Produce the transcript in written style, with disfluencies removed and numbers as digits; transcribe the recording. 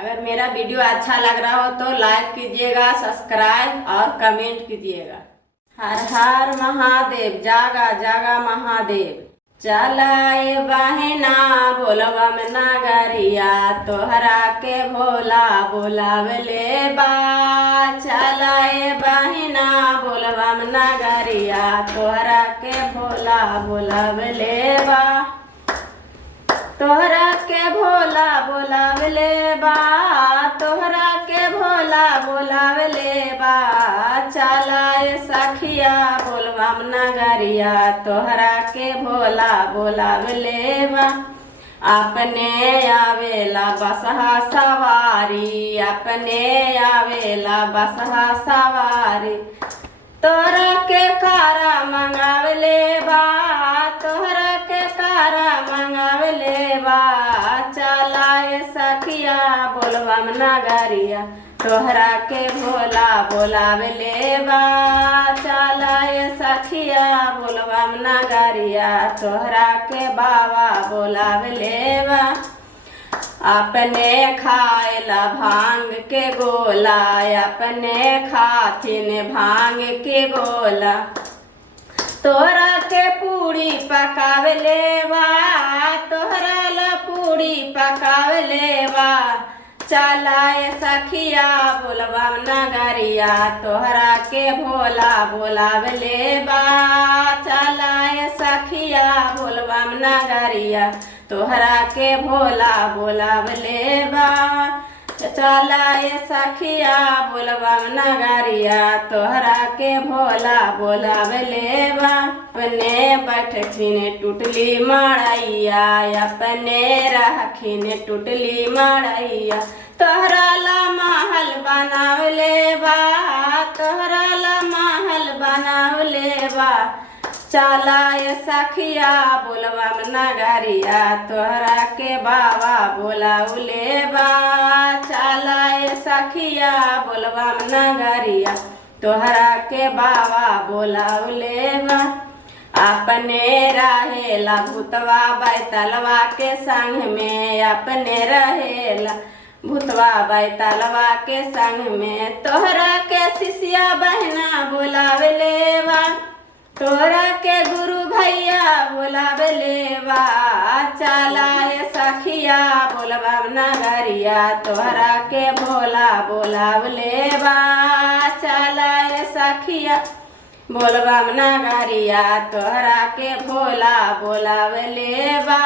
अगर मेरा वीडियो अच्छा लग रहा हो तो लाइक कीजिएगा, सब्सक्राइब और कमेंट कीजिएगा। हर हर महादेव, जागा जागा महादेव। चलाए बहना बोलबा में नगरिया, तोहरा के भोला बोलावले बा। चलाए बहना बोलबा में नगरिया, तोहरा के भोला बोलावले बा। तोहरा के भोला बोलावले बा, तोहरा के भोला बोलावले बा। चलाए सखिया बोलबा में नगरिया, तोहरा के भोला बोलावले बा। अपने आवेला बसहा सवारी, अपने आवेला बसहा सवारी। तोहरा के कारा मंगावले बा, तोहरा के कारा मंगावले बा। चलाए सखिया बोलबा में नगरिया, तोहरा के भोला बोलावले बा। चलाए सखिया बोलबा में नगरिया, तोहरा के बाबा बोलावले बा। अपने खाएला भांग के गोला, अपने खाथिन भांग के गोला। तोहरा के पूरी पकावले बा, तोहरा ला पूरी पकावले बा। चलाए सखिया बोलबा में नगरिया, तोहरा के भोला बोलावले बा। चलाए सखिया बोलबा में नगरिया, तोहरा के भोला बोलावले बा। चलाए सखिया बोलबा में नगरिया, तोहरा के भोला बोलावले बा। अपने बैठखिन टूटली मड़ैया, अपने रहखिन टूटली मड़ैया। तोहरा ला महल बनावले बा, तोहरा ला महल बनावले बा। चलाए सखिया बोलबा में नगरिया, तोहरा के बाबा बोलावले बा। चलाए सखिया बोलबा में नगरिया, तोहरा के बाबा बोलावले बा। अपने रहेला भूतवा बैतलवा के संग में, अपने रहेला भूतवा बैतलवा के संग में। तोहरा के शिष्या बहना बोलावले बा, तोहरा के गुरु भैया बोलावले बा। चलाए सखिया बोलबा में नगरिया, तोहरा के भोला बोलावले बा। चलाए सखिया बोलबा में नगरिया, तोहरा के भोला बोलावले बा।